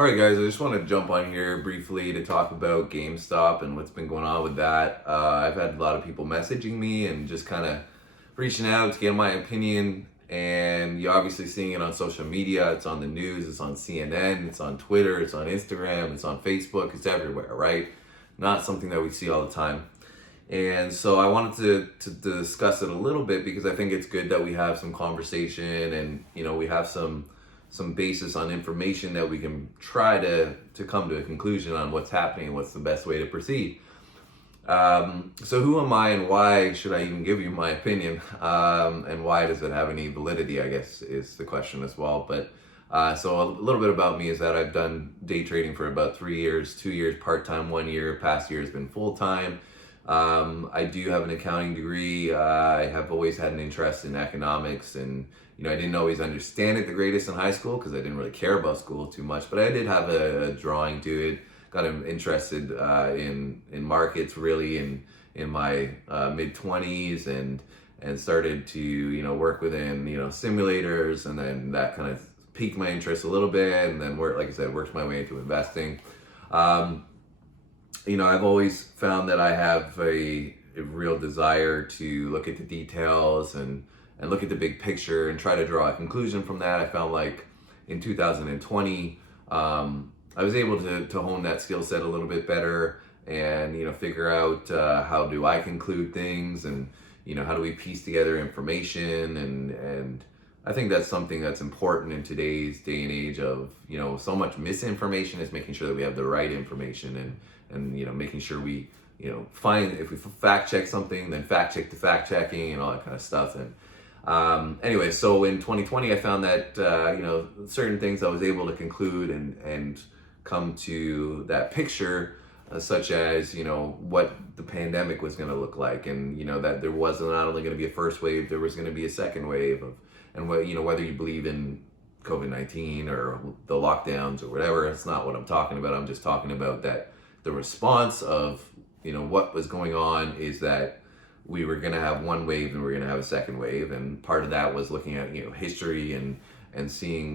All right, guys, I just want to jump on here briefly to talk about GameStop and what's been going on with that. I've had a lot of people messaging me and just kind of reaching out to get my opinion. And you're obviously seeing it on social media. It's on the news, it's on CNN, it's on Twitter, it's on Instagram, it's on Facebook, it's everywhere, right? Not something that we see all the time. And so I wanted to discuss it a little bit because I think it's good that we have some conversation and, we have some basis on information that we can try to come to a conclusion on what's happening and what's the best way to proceed. So who am I and why should I even give you my opinion? And why does it have any validity, I guess, is the question as well. But so a little bit about me is that I've done day trading for about 3 years, 2 years part-time, 1 year, past year has been full-time. I do have an accounting degree. I have always had an interest in economics, and I didn't always understand it the greatest in high school because I didn't really care about school too much, but I did have a drawing to it. Got interested in markets really in my mid-20s and started to work within simulators, and then that kind of piqued my interest a little bit, and then like I said, worked my way into investing. I've always found that I have a real desire to look at the details and look at the big picture and try to draw a conclusion from that. I found like in 2020, I was able to hone that skill set a little bit better and, figure out how do I conclude things and, how do we piece together information. And I think that's something that's important in today's day and age of, so much misinformation, is making sure that we have the right information and making sure we, find, if we fact check something, then fact check the fact checking and all that kind of stuff. And anyway, so in 2020, I found that, certain things I was able to conclude and come to that picture, such as, what the pandemic was going to look like. And, that there was not only going to be a first wave, there was going to be a second wave and what, whether you believe in COVID-19 or the lockdowns or whatever, it's not what I'm talking about. I'm just talking about that the response of, what was going on is that we were going to have one wave and we're going to have a second wave. And part of that was looking at, history and seeing,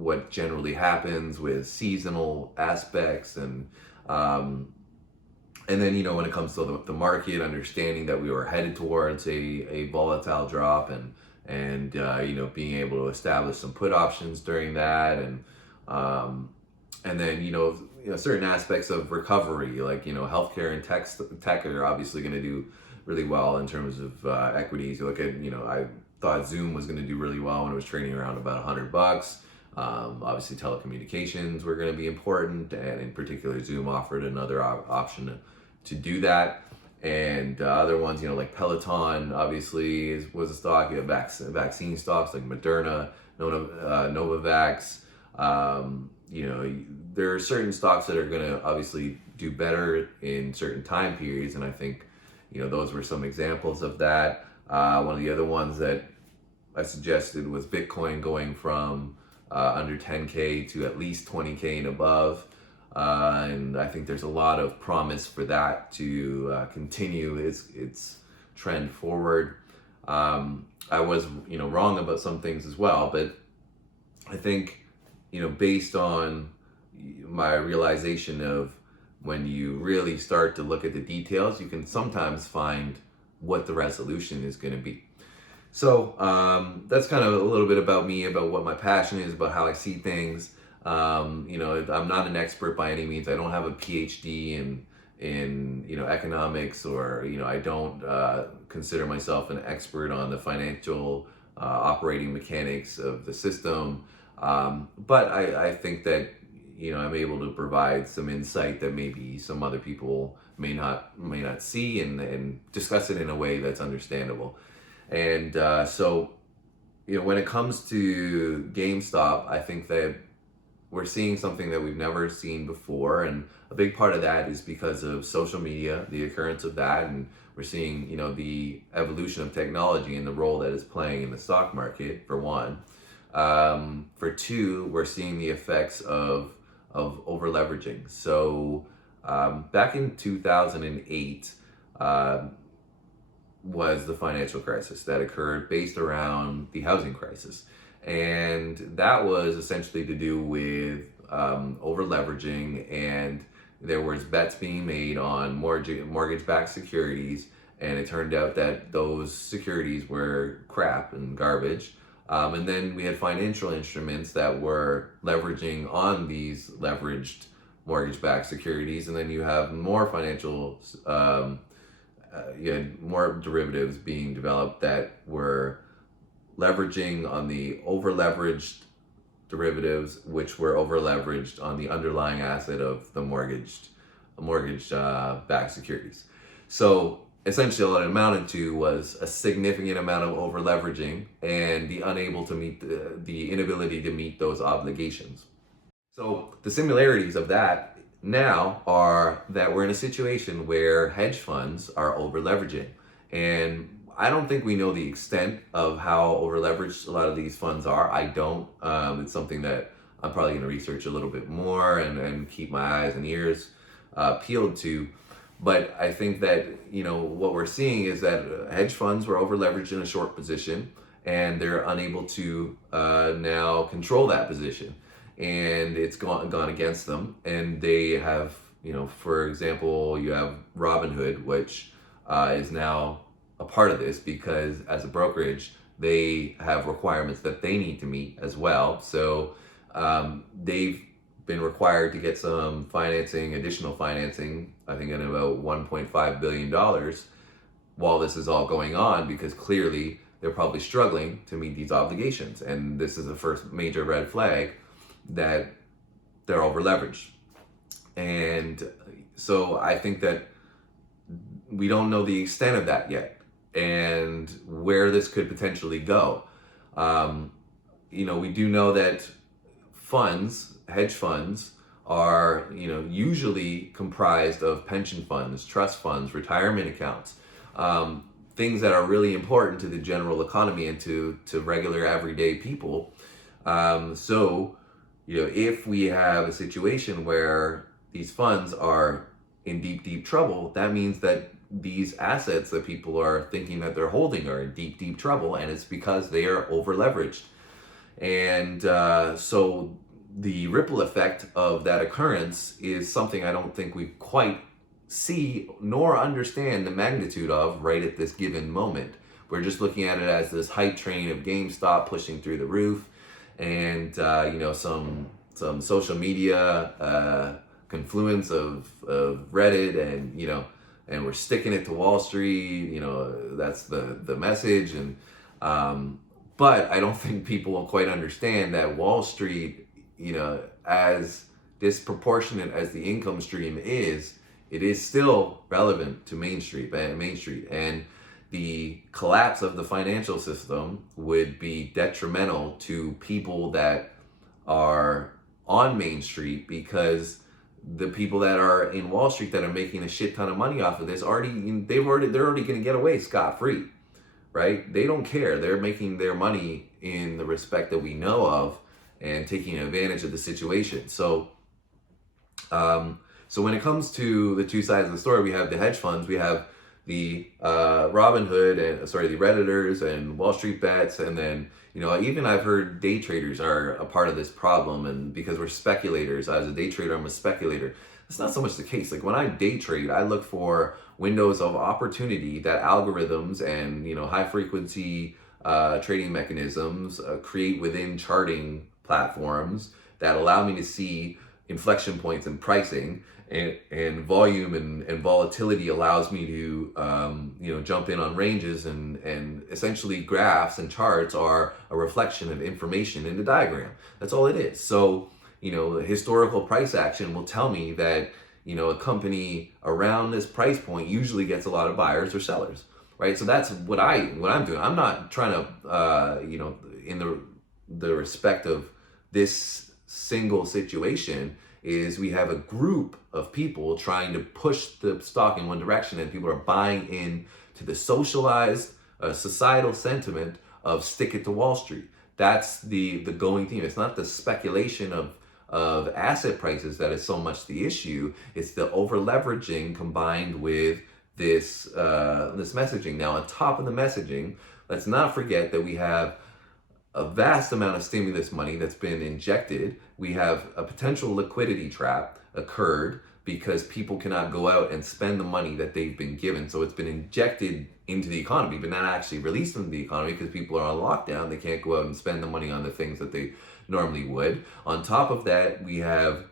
what generally happens with seasonal aspects. And then, when it comes to the market, understanding that we were headed towards a volatile drop and being able to establish some put options during that. And then, certain aspects of recovery, like, healthcare and tech are obviously going to do really well in terms of equities. You look at, I thought Zoom was going to do really well when it was trading around about $100. Obviously, telecommunications were going to be important, and in particular, Zoom offered another option to do that. And other ones, like Peloton, obviously was a stock. You have vaccine stocks like Moderna, Novavax. There are certain stocks that are going to obviously do better in certain time periods, and I think those were some examples of that. One of the other ones that I suggested was Bitcoin going from under 10K to at least 20K and above. And I think there's a lot of promise for that to continue its trend forward. I was, wrong about some things as well, but I think, based on my realization of when you really start to look at the details, you can sometimes find what the resolution is going to be. So that's kind of a little bit about me, about what my passion is, about how I see things. I'm not an expert by any means. I don't have a PhD in economics, or I don't consider myself an expert on the financial operating mechanics of the system. But I think that I'm able to provide some insight that maybe some other people may not see, and discuss it in a way that's understandable. And so when it comes to GameStop, I think that we're seeing something that we've never seen before, and a big part of that is because of social media, the occurrence of that, and we're seeing the evolution of technology and the role that it's playing in the stock market, for one. For two, we're seeing the effects of over leveraging. So back in 2008 was the financial crisis that occurred based around the housing crisis. And that was essentially to do with over leveraging, and there was bets being made on mortgage-backed securities, and it turned out that those securities were crap and garbage. And then we had financial instruments that were leveraging on these leveraged mortgage-backed securities, and then you have more financial, you had more derivatives being developed that were leveraging on the over-leveraged derivatives, which were over-leveraged on the underlying asset of the mortgage-backed securities. So essentially, what it amounted to was a significant amount of over-leveraging and the inability to meet those obligations. So the similarities of that now are that we're in a situation where hedge funds are over-leveraging, and I don't think we know the extent of how over-leveraged a lot of these funds are. I don't. It's something that I'm probably going to research a little bit more and keep my eyes and ears peeled to. But I think that, what we're seeing is that hedge funds were over-leveraged in a short position, and they're unable to now control that position. And it's gone against them. And they have, for example, you have Robinhood, which is now a part of this because as a brokerage, they have requirements that they need to meet as well. So they've been required to get some additional financing, I think in about $1.5 billion while this is all going on, because clearly they're probably struggling to meet these obligations. And this is the first major red flag that they're over leveraged. And so I think that we don't know the extent of that yet and where this could potentially go. We do know that hedge funds are, usually comprised of pension funds, trust funds, retirement accounts, things that are really important to the general economy and to regular everyday people. So, if we have a situation where these funds are in deep, deep trouble, that means that these assets that people are thinking that they're holding are in deep, deep trouble, and it's because they are over leveraged. And so the ripple effect of that occurrence is something I don't think we quite see nor understand the magnitude of right at this given moment. We're just looking at it as this hype train of GameStop pushing through the roof, and some social media confluence of Reddit, and we're sticking it to Wall Street. That's the message. And but I don't think people will quite understand that Wall Street, as disproportionate as the income stream is, it is still relevant to Main Street. And the collapse of the financial system would be detrimental to people that are on Main Street, because the people that are in Wall Street that are making a shit ton of money off of this they're already going to get away scot-free, right? They don't care. They're making their money in the respect that we know of and taking advantage of the situation. So when it comes to the two sides of the story, we have the hedge funds, we have the Robinhood the Redditors and Wall Street bets, and then even I've heard day traders are a part of this problem, and because we're speculators. As a day trader, I'm a speculator. That's not so much the case. Like when I day trade, I look for windows of opportunity that algorithms and high frequency trading mechanisms create within charting platforms that allow me to see inflection points in pricing, and volume and volatility allows me to jump in on ranges, and essentially graphs and charts are a reflection of information in the diagram. That's all it is. So historical price action will tell me that a company around this price point usually gets a lot of buyers or sellers, right? So that's what I'm doing. I'm not trying to in the respect of this single situation, is we have a group of people trying to push the stock in one direction, and people are buying in to the socialized societal sentiment of stick it to Wall Street. That's the going theme. It's not the speculation of asset prices that is so much the issue. It's the over leveraging combined with this messaging. Now, on top of the messaging, let's not forget that we have a vast amount of stimulus money that's been injected. We have a potential liquidity trap occurred because people cannot go out and spend the money that they've been given. So it's been injected into the economy, but not actually released into the economy because people are on lockdown. They can't go out and spend the money on the things that they normally would. On top of that, we have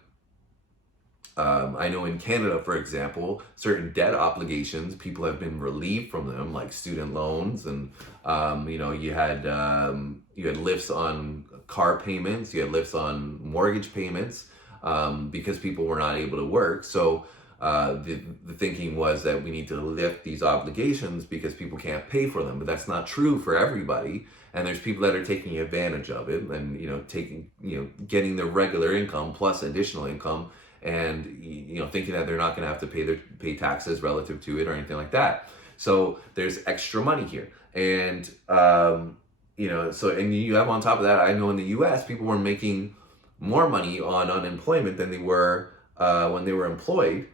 I know in Canada, for example, certain debt obligations, people have been relieved from them, like student loans, and you had lifts on car payments, you had lifts on mortgage payments, because people were not able to work. So the thinking was that we need to lift these obligations because people can't pay for them, but that's not true for everybody. And there's people that are taking advantage of it, and getting the regular income plus additional income, and thinking that they're not going to have to pay taxes relative to it or anything like that. So there's extra money here, and and you have on top of that, I know in the U.S. people were making more money on unemployment than they were when they were employed,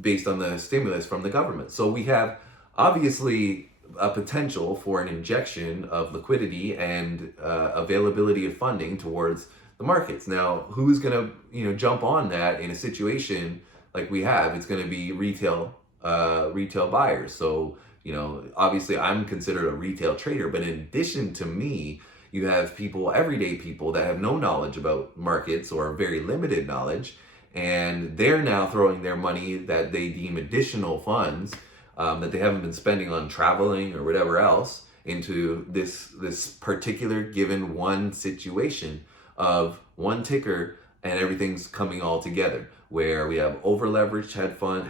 based on the stimulus from the government. So we have obviously a potential for an injection of liquidity and availability of funding towards the markets. Now, who's going to jump on that in a situation like we have? It's going to be retail buyers. So obviously I'm considered a retail trader, but in addition to me, you have people, everyday people that have no knowledge about markets or very limited knowledge, and they're now throwing their money that they deem additional funds that they haven't been spending on traveling or whatever else into this particular given one situation of one ticker, and everything's coming all together, where we have over leveraged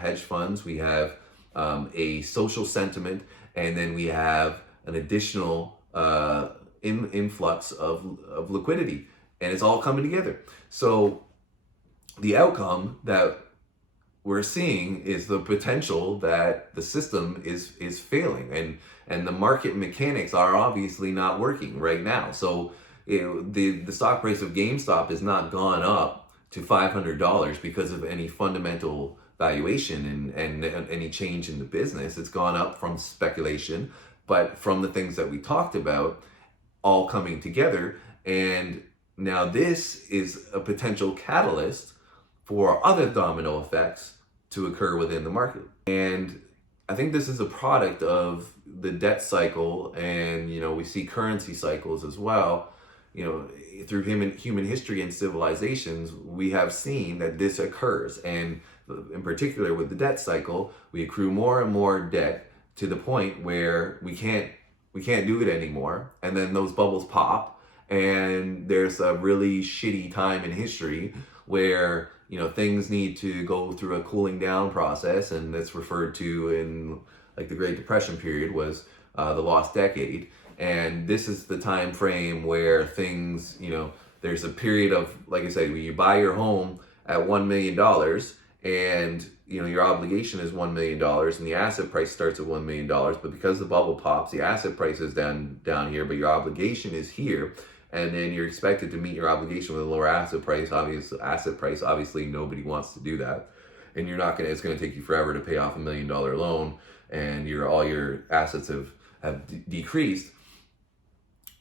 hedge funds, we have a social sentiment, and then we have an additional influx of liquidity, and it's all coming together. So the outcome that we're seeing is the potential that the system is failing, and the market mechanics are obviously not working right now. So the stock price of GameStop has not gone up to $500 because of any fundamental valuation and any change in the business. It's gone up from speculation, but from the things that we talked about all coming together. And now this is a potential catalyst for other domino effects to occur within the market. And I think this is a product of the debt cycle, and we see currency cycles as well. Through human history and civilizations, we have seen that this occurs. And in particular with the debt cycle, we accrue more and more debt to the point where we can't do it anymore. And then those bubbles pop, and there's a really shitty time in history where things need to go through a cooling down process, and that's referred to in like the Great Depression period was the lost decade. And this is the time frame where things, there's a period of, like I said, when you buy your home at $1 million, and your obligation is $1 million, and the asset price starts at $1 million, but because the bubble pops, the asset price is down here, but your obligation is here, and then you're expected to meet your obligation with a lower asset price. Obviously nobody wants to do that, and it's going to take you forever to pay off $1 million loan, and all your assets have decreased.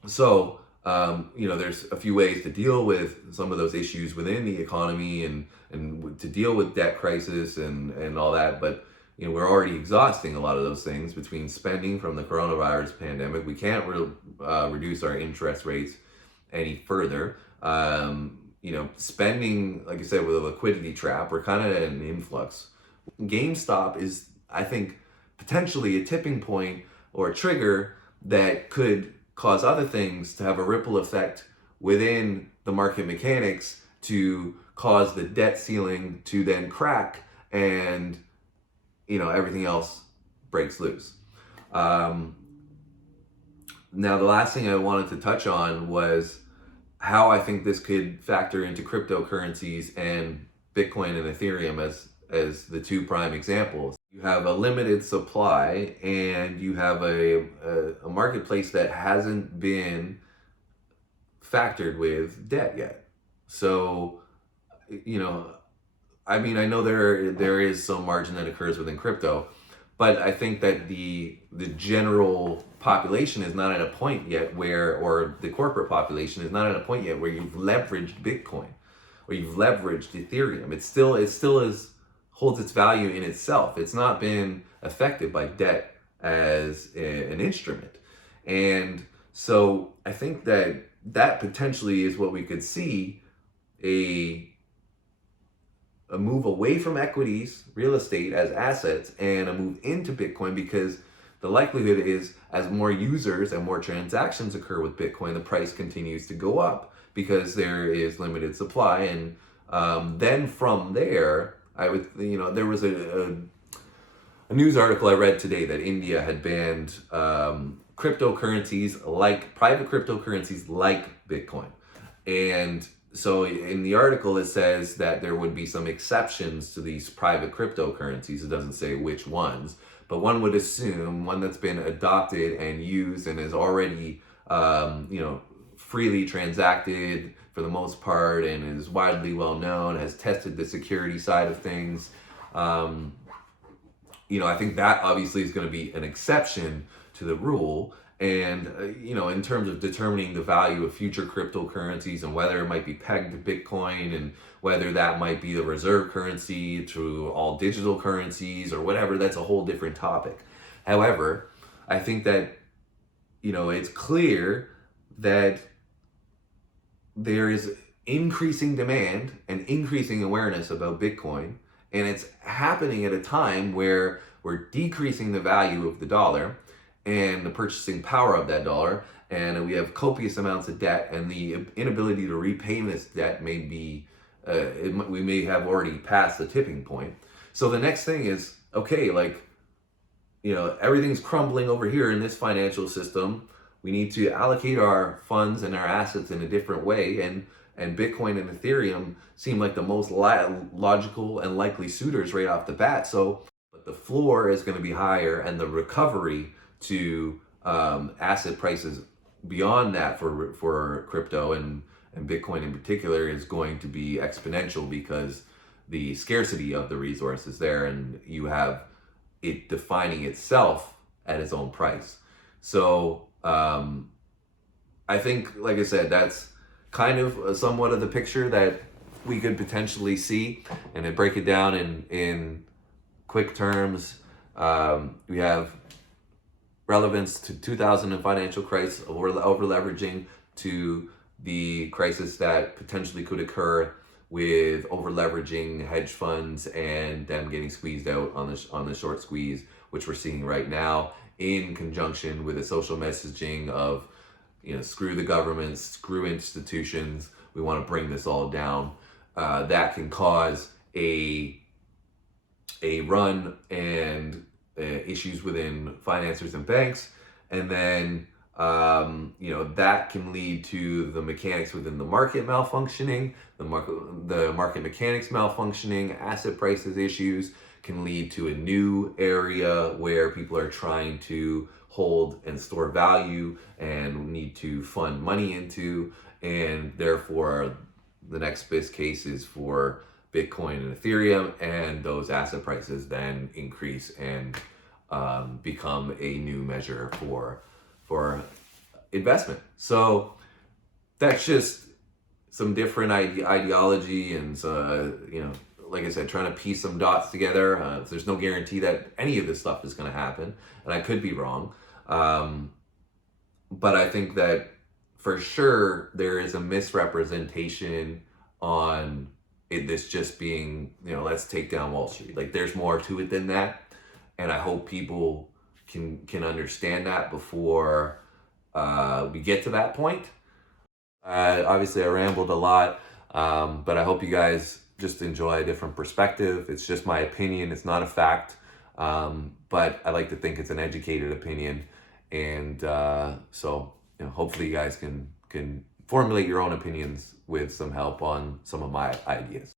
So there's a few ways to deal with some of those issues within the economy, and to deal with debt crisis and all that. But we're already exhausting a lot of those things between spending from the coronavirus pandemic. We can't reduce our interest rates any further. Spending, like I said, with a liquidity trap, we're kind of at an influx. GameStop is, I think, potentially a tipping point or a trigger that could cause other things to have a ripple effect within the market mechanics to cause the debt ceiling to then crack, and everything else breaks loose. Now, the last thing I wanted to touch on was how I think this could factor into cryptocurrencies and Bitcoin and Ethereum as the two prime examples. You have a limited supply, and you have a marketplace that hasn't been factored with debt yet. So, I know there is some margin that occurs within crypto, But I think that the general population is not at a point yet where, or the corporate population is not at a point yet where you've leveraged Bitcoin or you've leveraged Ethereum. It still is holds its value in itself. It's not been affected by debt as an instrument. And so I think that potentially is what we could see, a move away from equities, real estate as assets, and a move into Bitcoin, because the likelihood is as more users and more transactions occur with Bitcoin, the price continues to go up because there is limited supply. And then from there, there was a news article I read today that India had banned cryptocurrencies, like private cryptocurrencies like Bitcoin. And so in the article, it says that there would be some exceptions to these private cryptocurrencies. It doesn't say which ones, but one would assume one that's been adopted and used and is already, freely transacted for the most part and is widely well known, has tested the security side of things. I think that obviously is going to be an exception to the rule. And, in terms of determining the value of future cryptocurrencies and whether it might be pegged to Bitcoin and whether that might be the reserve currency to all digital currencies or whatever, that's a whole different topic. However, I think that, it's clear that there is increasing demand and increasing awareness about Bitcoin. And it's happening at a time where we're decreasing the value of the dollar and the purchasing power of that dollar, and we have copious amounts of debt, and the inability to repay this debt may be, we may have already passed the tipping point. So the next thing is, okay, everything's crumbling over here in this financial system. We need to allocate our funds and our assets in a different way, and Bitcoin and Ethereum seem like the most logical and likely suitors right off the bat. So, but the floor is going to be higher, and the recovery to asset prices beyond that for crypto and Bitcoin in particular is going to be exponential, because the scarcity of the resource is there, and you have it defining itself at its own price. So I think, like I said, that's kind of somewhat of the picture that we could potentially see. And to break it down in quick terms, we have relevance to 2000 financial crisis, over leveraging, to the crisis that potentially could occur with over leveraging hedge funds and them getting squeezed out on the short squeeze, which we're seeing right now, in conjunction with the social messaging of, screw the governments, screw institutions, we want to bring this all down. That can cause a run and issues within financiers and banks, and then that can lead to the mechanics within the market malfunctioning, the market mechanics malfunctioning, asset prices issues can lead to a new area where people are trying to hold and store value and need to fund money into, and therefore the next best case is for Bitcoin and Ethereum, and those asset prices then increase and become a new measure for investment. So that's just some different ideology, and like I said, trying to piece some dots together. There's no guarantee that any of this stuff is going to happen, and I could be wrong. But I think that for sure there is a misrepresentation on this just being, let's take down Wall Street. Like, there's more to it than that, and I hope people can understand that before we get to that point. Obviously, I rambled a lot, but I hope you guys just enjoy a different perspective. It's just my opinion. It's not a fact, but I like to think it's an educated opinion, and so hopefully you guys can formulate your own opinions with some help on some of my ideas.